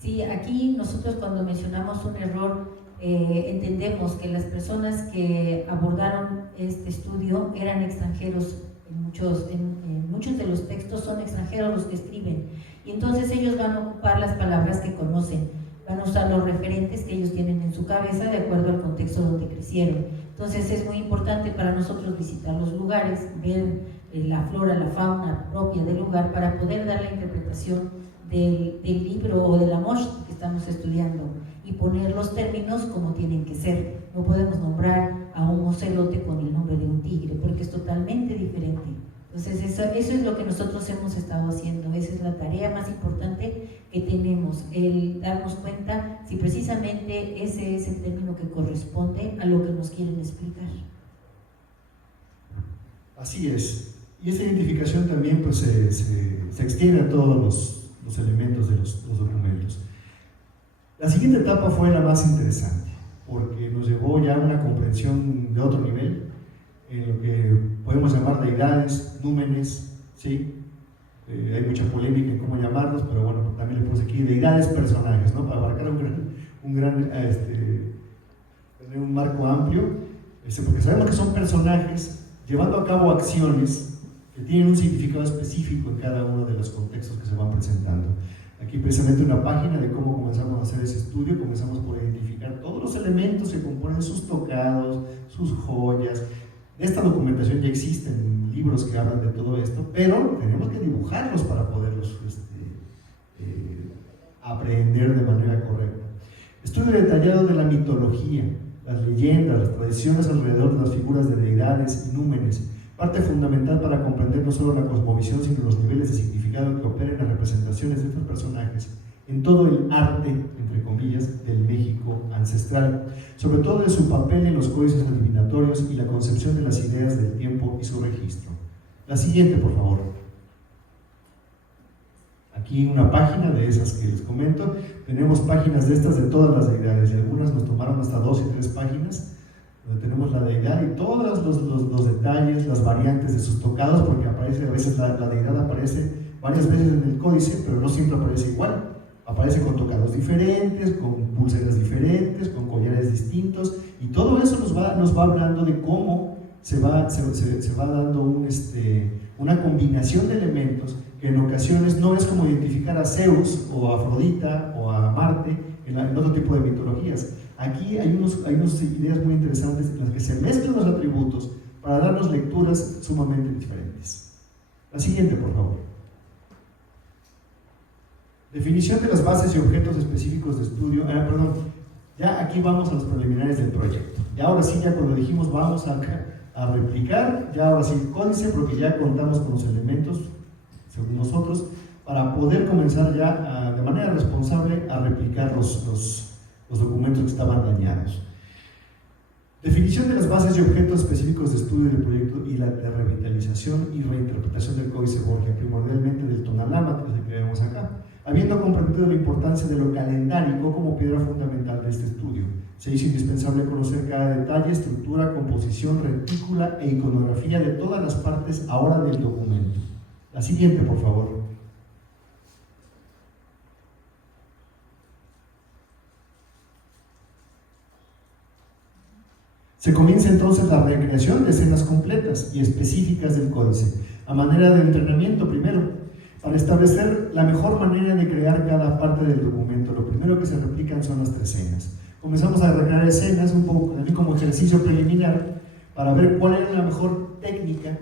Sí, aquí nosotros cuando mencionamos un error, entendemos que las personas que abordaron este estudio eran extranjeros. En muchos de los textos son extranjeros los que escriben, y entonces ellos van a ocupar las palabras que conocen, van a usar los referentes que ellos tienen en su cabeza de acuerdo al contexto donde crecieron. Entonces es muy importante para nosotros visitar los lugares, ver la flora, la fauna propia del lugar para poder dar la interpretación del libro o de la mosh que estamos estudiando y poner los términos como tienen que ser. No podemos nombrar a un ocelote con el nombre de un tigre porque es totalmente diferente. Entonces eso es lo que nosotros hemos estado haciendo, esa es la tarea más importante que tenemos, el darnos cuenta si precisamente ese es el término que corresponde a lo que nos quieren explicar. Así es, y esa identificación también pues, se extiende a todos los elementos de los documentos. La siguiente etapa fue la más interesante, porque nos llevó ya a una comprensión de otro nivel, en lo que podemos llamar deidades, númenes, ¿sí? Hay mucha polémica en cómo llamarlos, pero bueno, también le puse aquí deidades, personajes, ¿no? Para abarcar un marco amplio, porque sabemos que son personajes llevando a cabo acciones que tienen un significado específico en cada uno de los contextos que se van presentando. Aquí precisamente una página de cómo comenzamos a hacer ese estudio. Comenzamos por identificar todos los elementos que componen sus tocados, sus joyas. Esta documentación ya existen libros que hablan de todo esto, pero tenemos que dibujarlos para poderlos aprender de manera correcta. Estudio detallado de la mitología, las leyendas, las tradiciones alrededor de las figuras de deidades y númenes, parte fundamental para comprender no solo la cosmovisión, sino los niveles de significado que operan en las representaciones de estos personajes en todo el arte, entre comillas, del México ancestral, sobre todo de su papel en los códices adivinatorios y la concepción de las ideas del tiempo y su registro. La siguiente, por favor. Aquí una página de esas que les comento. Tenemos páginas de estas de todas las deidades, y algunas nos tomaron hasta 2 y 3 páginas, donde tenemos la deidad y todos los detalles, las variantes de sus tocados, porque aparece, a veces la deidad aparece varias veces en el códice, pero no siempre aparece igual. Aparece con tocados diferentes, con pulseras diferentes, con collares distintos, y todo eso nos va hablando de cómo se va dando una combinación de elementos que en ocasiones no es como identificar a Zeus o a Afrodita o a Marte en otro tipo de mitologías. Aquí hay unas ideas muy interesantes en las que se mezclan los atributos para darnos lecturas sumamente diferentes. La siguiente, por favor. Definición de las bases y objetos específicos de estudio. Ya aquí vamos a los preliminares del proyecto. Ya ahora sí, ya cuando dijimos vamos a replicar, ya ahora sí el códice, porque ya contamos con los elementos, según nosotros, para poder comenzar ya de manera responsable a replicar los documentos que estaban dañados. Definición de las bases y objetos específicos de estudio del proyecto y la de revitalización y reinterpretación del Códice Borgia, primordialmente del Tonalámatl, que es el que vemos acá. Habiendo comprendido la importancia de lo calendárico como piedra fundamental de este estudio, se hizo indispensable conocer cada detalle, estructura, composición, retícula e iconografía de todas las partes ahora del documento. La siguiente, por favor. Se comienza entonces la recreación de escenas completas y específicas del códice, a manera de entrenamiento primero, para establecer la mejor manera de crear cada parte del documento. Lo primero que se replican son las 3 escenas. Comenzamos a recrear escenas un poco también como ejercicio preliminar para ver cuál era la mejor técnica,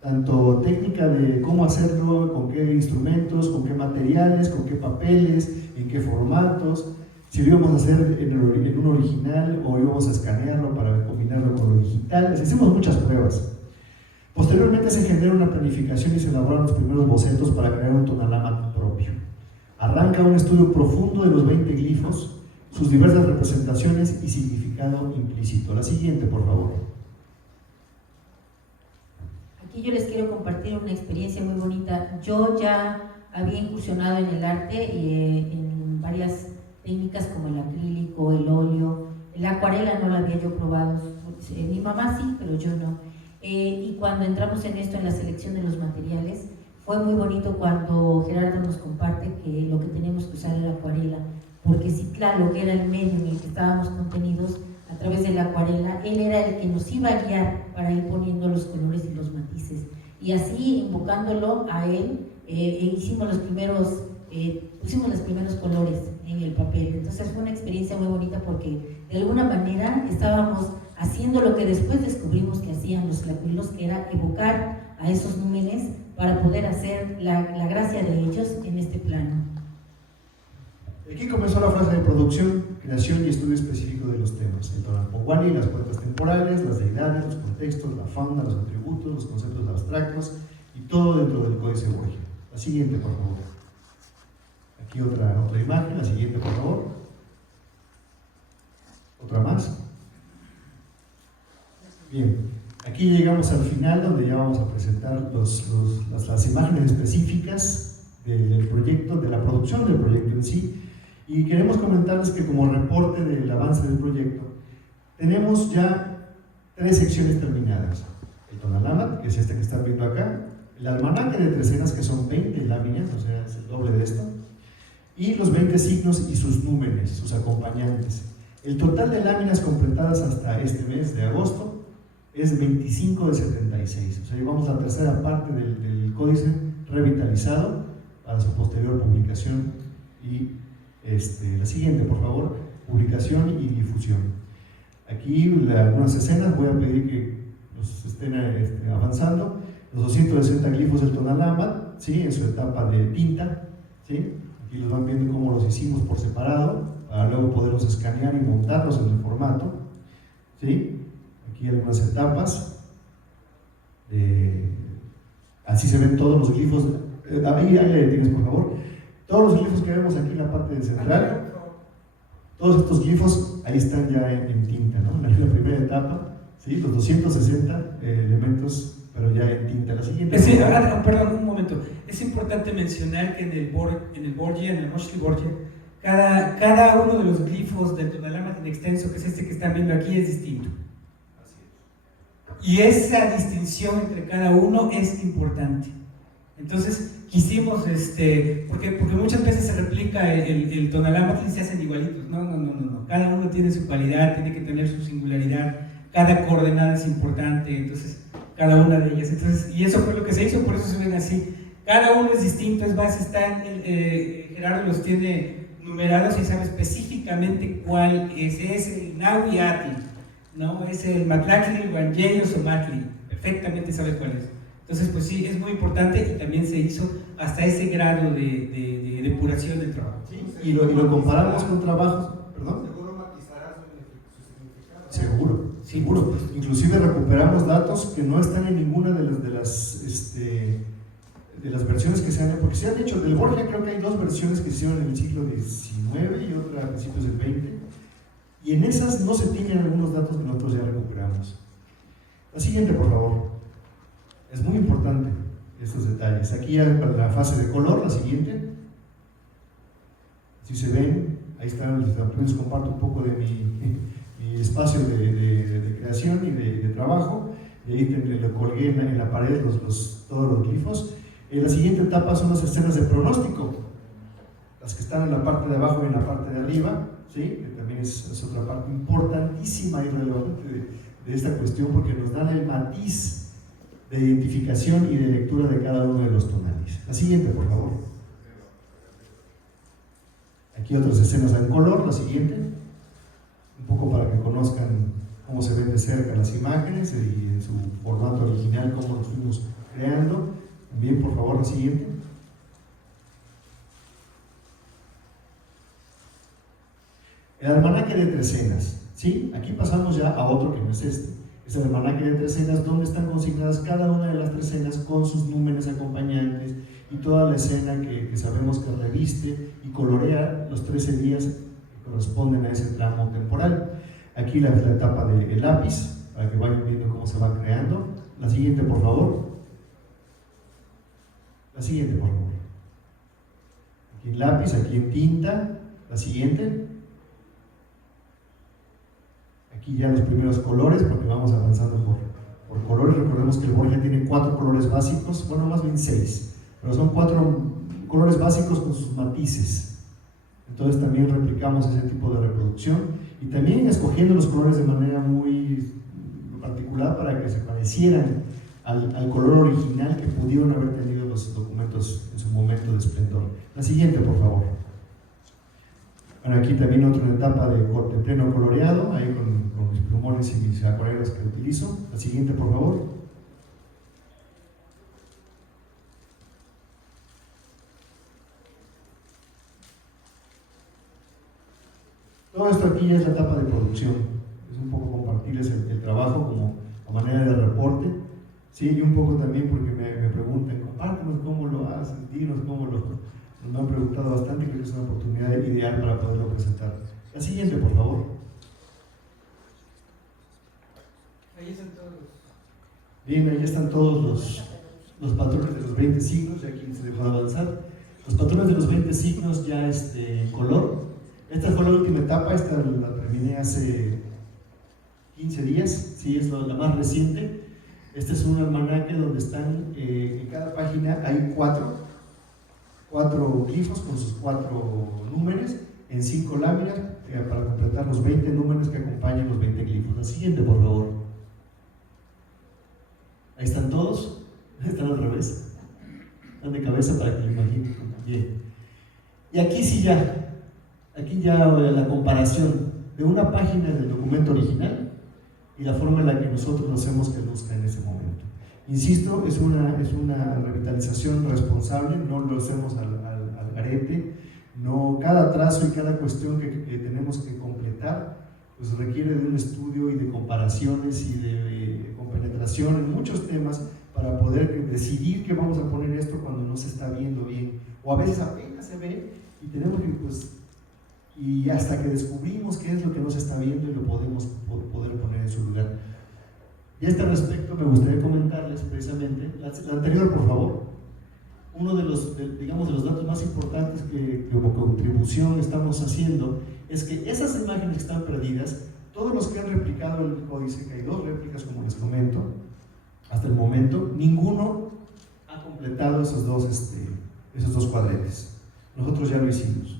tanto técnica de cómo hacerlo, con qué instrumentos, con qué materiales, con qué papeles, en qué formatos, si lo íbamos a hacer en un original o íbamos a escanearlo para combinarlo con lo digital. Hicimos muchas pruebas. Posteriormente se genera una planificación y se elaboran los primeros bocetos para crear un Tonalámatl propio. Arranca un estudio profundo de los 20 glifos, sus diversas representaciones y significado implícito. La siguiente, por favor. Aquí yo les quiero compartir una experiencia muy bonita. Yo ya había incursionado en el arte en varias técnicas como el acrílico, el óleo, la acuarela no la había yo probado. Mi mamá sí, pero yo no. Y cuando entramos en esto, en la selección de los materiales, fue muy bonito cuando Gerardo nos comparte que lo que teníamos que usar era acuarela, porque Citlalo, que era el medio en el que estábamos contenidos, a través de la acuarela, él era el que nos iba a guiar para ir poniendo los colores y los matices. Y así, invocándolo a él, hicimos los primeros pusimos los primeros colores en el papel. Entonces fue una experiencia muy bonita porque de alguna manera estábamos haciendo lo que después descubrimos que hacían los tlacuilos, que era evocar a esos númenes para poder hacer la gracia de ellos en este plano. Aquí comenzó la fase de producción, creación y estudio específico de los temas: el Tonalpohualli, las cuentas temporales, las deidades, los contextos, la fauna, los atributos, los conceptos abstractos y todo dentro del Códice Borgia. La siguiente, por favor. Aquí otra imagen, la siguiente, por favor. Otra más. Bien, aquí llegamos al final donde ya vamos a presentar las imágenes específicas del proyecto, de la producción del proyecto en sí. Y queremos comentarles que como reporte del avance del proyecto, tenemos ya 3 secciones terminadas: el Tonalámatl, que es este que están viendo acá; el almanaque de trecenas, que son 20 láminas, o sea, es el doble de esto; y los 20 signos y sus númenes, sus acompañantes. El total de láminas completadas hasta este mes de agosto es 25 de 76, o sea, llevamos la tercera parte del códice revitalizado para su posterior publicación. Y la siguiente, por favor, publicación y difusión. Aquí algunas escenas, voy a pedir que nos estén avanzando. Los 260 glifos del Tonalámatl, ¿sí?, en su etapa de tinta, ¿sí? Aquí los van viendo cómo los hicimos por separado, para luego poderlos escanear y montarlos en el formato, ¿sí? Aquí algunas etapas. Así se ven todos los glifos. Ahí le tienes, por favor. Todos los glifos que vemos aquí en la parte central, todos estos glifos ahí están ya en tinta, ¿no? En la primera etapa, ¿sí? Los 260 elementos, pero ya en tinta. La siguiente. Perdón, un momento. Es importante mencionar que en el Borgia, en el Moshki Borgia, cada uno de los glifos del Tonalámatl en extenso, que es este que están viendo aquí, es distinto. Y esa distinción entre cada uno es importante. Entonces, quisimos, porque muchas veces se replica el Tonalámatl y se hacen igualitos. No. Cada uno tiene su cualidad, tiene que tener su singularidad, cada coordenada es importante, entonces, cada una de ellas. Entonces, y eso fue lo que se hizo, por eso se ven así. Cada uno es distinto, es más, Gerardo los tiene numerados y sabe específicamente cuál es el Nahui Atl, ¿no? Es el Matlacli, el Wangeyos o Matli, perfectamente sabe cuál es. Entonces, pues sí, es muy importante y también se hizo hasta ese grado de depuración del trabajo. Sí, y lo comparamos con trabajos, ¿perdón? Seguro matizará su significado. Seguro. Inclusive recuperamos datos que no están en ninguna de las versiones que se han hecho, porque se han hecho. Del Borgia creo que hay 2 versiones que se hicieron en el siglo XIX y otra a principios del XX, y en esas no se tienen algunos datos que nosotros ya recuperamos. La siguiente, por favor. Es muy importante estos detalles. Aquí ya para la fase de color, la siguiente. Si se ven, ahí están, les comparto un poco de mi espacio de creación y de trabajo. Y ahí le colgué en la pared todos los glifos. La siguiente etapa son las escenas de pronóstico, las que están en la parte de abajo y en la parte de arriba, ¿sí? Que también es otra parte importantísima y relevante de esta cuestión, porque nos dan el matiz de identificación y de lectura de cada uno de los tonales. La siguiente, por favor. Aquí otras escenas en color, la siguiente. Un poco para que conozcan cómo se ven de cerca las imágenes y en su formato original, cómo lo fuimos creando. También, por favor, la siguiente. El almanaque de trecenas, ¿sí? Aquí pasamos ya a otro que no es este. Es el almanaque de trecenas, donde están consignadas cada una de las trecenas con sus números acompañantes y toda la escena que sabemos que reviste y colorea los 13 días que corresponden a ese tramo temporal. Aquí la etapa del lápiz, para que vayan viendo cómo se va creando. La siguiente, por favor. La siguiente, por favor. Aquí en lápiz, aquí en tinta. La siguiente. Aquí ya los primeros colores, porque vamos avanzando por colores. Recordemos que el Borgia tiene 4 colores básicos, bueno, más bien 6, pero son 4 colores básicos con sus matices. Entonces también replicamos ese tipo de reproducción y también escogiendo los colores de manera muy particular para que se parecieran al color original que pudieron haber tenido los documentos en su momento de esplendor. La siguiente, por favor. Bueno, aquí también otra etapa de pleno coloreado, ahí con mis plumones y mis acuarelas que utilizo. La siguiente, por favor. Todo esto aquí ya es la etapa de producción. Es un poco compartirles el trabajo como a manera de reporte. Sí, y un poco también porque me preguntan, compártenos cómo lo hacen, dinos cómo me han preguntado bastante, creo que es una oportunidad ideal para poderlo presentar. La siguiente, por favor. Ahí están todos. Bien, ahí están todos los patrones de los 20 signos, ya aquí se dejó de avanzar. Los patrones de los 20 signos ya en color. Esta fue la última etapa, esta la terminé hace 15 días, sí, es la más reciente. Este es un almanaque donde están, en cada página hay cuatro glifos con sus 4 números en 5 láminas para completar los 20 números que acompañan los 20 glifos. La siguiente, por favor. Ahí están todos, están al revés, están de cabeza para que lo imaginen. Bien. Y aquí sí aquí ya la comparación de una página del documento original y la forma en la que nosotros lo hacemos que luzca en ese momento. Insisto, es una revitalización responsable, no lo hacemos al garete, no, cada trazo y cada cuestión que tenemos que completar pues requiere de un estudio y de comparaciones y de compenetración en muchos temas para poder decidir qué vamos a poner esto cuando no se está viendo bien, o a veces apenas se ve y tenemos que y hasta que descubrimos qué es lo que no se está viendo y lo podemos poder poner en su lugar. Y a este respecto me gustaría comentarles precisamente, la anterior por favor, uno de los datos más importantes que como contribución estamos haciendo es que esas imágenes que están perdidas, todos los que han replicado el códice, que hay 2 réplicas como les comento, hasta el momento, ninguno ha completado esos dos cuadrantes. Nosotros ya lo hicimos.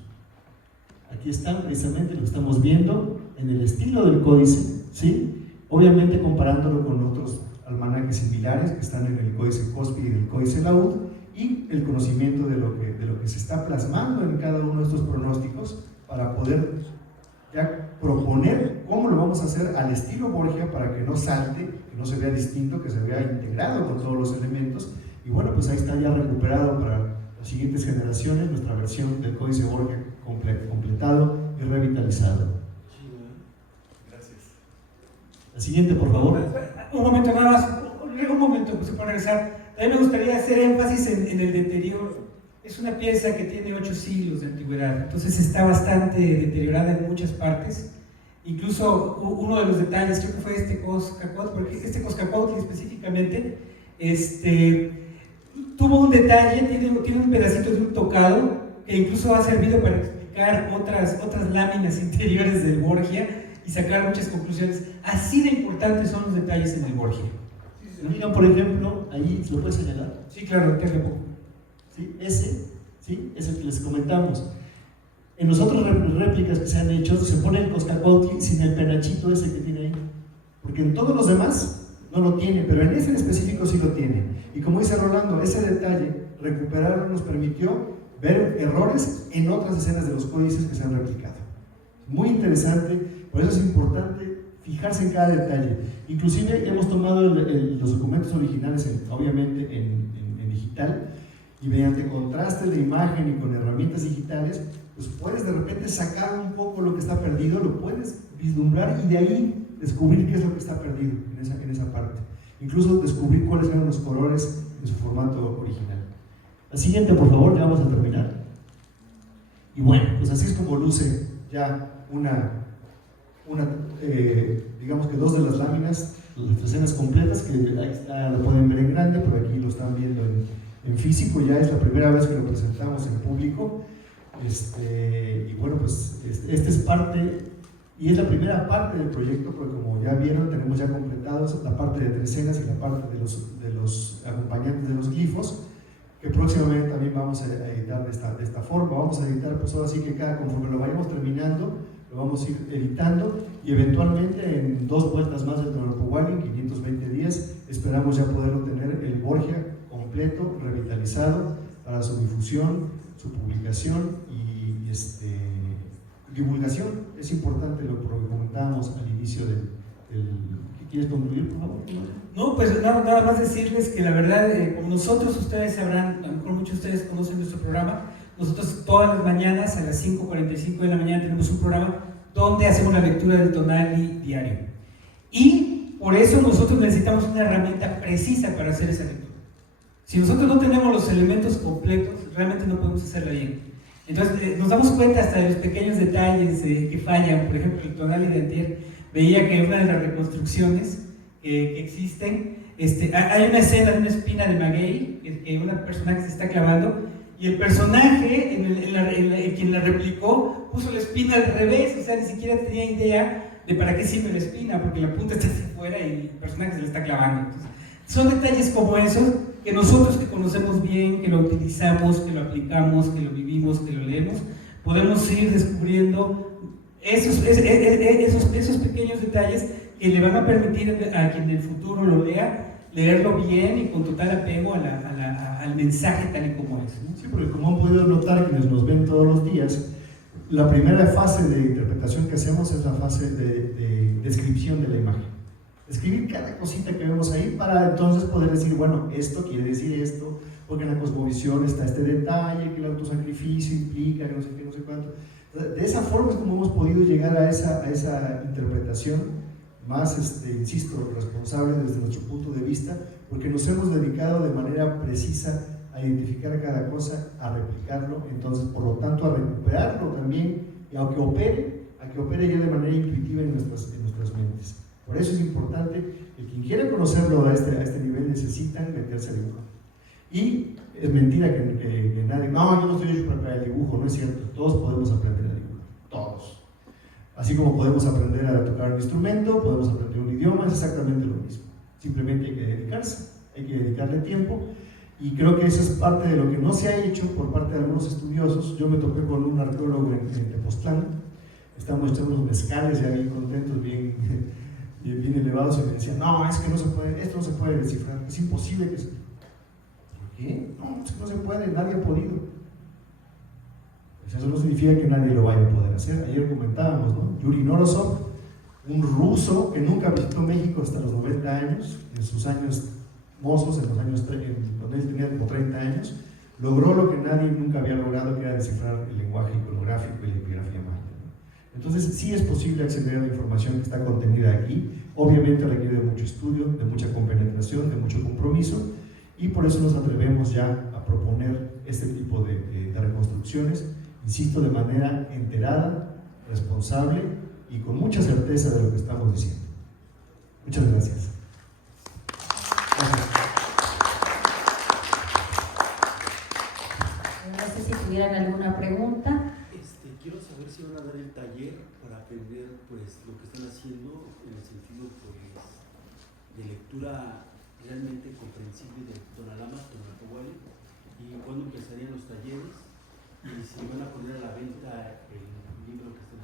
Aquí están precisamente lo que estamos viendo en el estilo del códice, ¿sí? Obviamente comparándolo con otros almanaques similares que están en el códice COSPI y en el códice Laud, y el conocimiento de lo que se está plasmando en cada uno de estos pronósticos para poder ya proponer cómo lo vamos a hacer al estilo Borgia para que no salte, que no se vea distinto, que se vea integrado con todos los elementos. Y bueno, pues ahí está ya recuperado para las siguientes generaciones nuestra versión del códice Borgia completado y revitalizado. Gracias. La siguiente, por favor. Un momento nada más, un momento pues, para regresar. A mí me gustaría hacer énfasis en el deterioro. Es una pieza que tiene 8 siglos de antigüedad, entonces está bastante deteriorada en muchas partes. Incluso uno de los detalles, creo que fue este Coscacuautli, porque este Coscacuautli específicamente tuvo un detalle, tiene un pedacito de un tocado que incluso ha servido para explicar otras láminas interiores del Borgia y sacar muchas conclusiones. Así de importantes son los detalles en el Borgia. Miren, por ejemplo, ahí se lo puede señalar. Sí, claro, te poco. ¿Sí? Ese que les comentamos. En las otras réplicas que se han hecho, se pone el Coscacuautli sin el penachito ese que tiene ahí. Porque en todos los demás no lo tiene, pero en ese en específico sí lo tiene. Y como dice Rolando, ese detalle, recuperarlo nos permitió ver errores en otras escenas de los códices que se han replicado. Muy interesante, por eso es importante fijarse en cada detalle. Inclusive hemos tomado los documentos originales, obviamente en digital, y mediante contraste de imagen y con herramientas digitales, pues puedes de repente sacar un poco lo que está perdido, lo puedes vislumbrar y de ahí descubrir qué es lo que está perdido en esa parte. Incluso descubrir cuáles eran los colores en su formato original. La siguiente, por favor, ya vamos a terminar. Y bueno, pues así es como luce ya digamos que 2 de las láminas, las escenas completas, que ahí está, lo pueden ver en grande, pero aquí lo están viendo en físico. Ya es la primera vez que lo presentamos en público. Y bueno, pues esta es parte, y es la primera parte del proyecto, porque como ya vieron, tenemos ya completados la parte de 3 escenas y la parte de los acompañantes de los glifos, que próximamente también vamos a editar de esta forma. Vamos a editar, pues ahora sí que conforme lo vayamos terminando, lo vamos a ir editando, y eventualmente en 2 vueltas más del Tonalpohualli, en 520 días, esperamos ya poderlo tener el Borgia completo completo, revitalizado para su difusión, su publicación y divulgación. Es importante lo que comentábamos al inicio del ¿quieres concluir, por favor? No, pues nada más decirles que la verdad, como nosotros, ustedes sabrán, a lo mejor muchos de ustedes conocen nuestro programa, nosotros todas las mañanas a las 5:45 de la mañana tenemos un programa donde hacemos la lectura del Tonali diario. Y por eso nosotros necesitamos una herramienta precisa para hacer esa lectura. Si nosotros no tenemos los elementos completos, realmente no podemos hacerla bien. Entonces nos damos cuenta hasta de los pequeños detalles que fallan. Por ejemplo, el Tonali de antier, veía que una de las reconstrucciones que existen, hay una escena de una espina de maguey, que una personaje se está clavando, y el personaje, quien la replicó, puso la espina al revés, o sea, ni siquiera tenía idea de para qué sirve la espina, porque la punta está hacia afuera y el personaje se la está clavando. Entonces, son detalles como esos que nosotros que conocemos bien, que lo utilizamos, que lo aplicamos, que lo vivimos, que lo leemos, podemos ir descubriendo esos pequeños detalles que le van a permitir a quien en el futuro lo lea, leerlo bien y con total apego al mensaje tal y como es, ¿no? Sí, porque como han podido notar quienes nos ven todos los días, la primera fase de interpretación que hacemos es la fase de descripción de la imagen. Escribir cada cosita que vemos ahí para entonces poder decir, bueno, esto quiere decir esto, porque en la cosmovisión está este detalle, que el autosacrificio implica, que no sé qué, no sé cuánto. De esa forma es como hemos podido llegar a esa interpretación más, insisto, responsable desde nuestro punto de vista, porque nos hemos dedicado de manera precisa a identificar cada cosa, a replicarlo, entonces por lo tanto a recuperarlo también y a que opere ya de manera intuitiva en nuestras mentes. Por eso es importante que quien quiera conocerlo a este nivel necesitan meterse a dibujar. Y es mentira que nadie, no, yo no estoy hecho para el dibujo, no es cierto, todos podemos aprender a dibujar, todos. Así como podemos aprender a tocar un instrumento, podemos aprender un idioma, es exactamente lo mismo. Simplemente hay que dedicarse, hay que dedicarle tiempo, y creo que eso es parte de lo que no se ha hecho por parte de algunos estudiosos. Yo me topé con un arqueólogo en Tepoztlán, estábamos echando unos mezcales ya bien contentos, bien elevados, y me decían, no, es que no se puede, esto no se puede descifrar, es imposible que se... ¿Por qué? No, es que no se puede, nadie ha podido. Pues eso no significa que nadie lo vaya a poder hacer. Ayer comentábamos, ¿no? Yuri Norosov, un ruso que nunca visitó México hasta los 90 años, en sus años mozos, cuando él tenía como 30 años, logró lo que nadie nunca había logrado, que era descifrar el lenguaje iconográfico y la epigrafía maya, ¿no? Entonces sí es posible acceder a la información que está contenida aquí. Obviamente requiere de mucho estudio, de mucha compenetración, de mucho compromiso, y por eso nos atrevemos ya a proponer este tipo de reconstrucciones, insisto, de manera enterada, responsable y con mucha certeza de lo que estamos diciendo. Muchas gracias. No sé si tuvieran alguna pregunta. Quiero saber si van a dar el taller para aprender pues lo que están haciendo en el sentido pues de lectura realmente comprensible de Tonalama, Tonalpohualli, y cuándo empezarían los talleres, y si van a poner a la venta el libro que están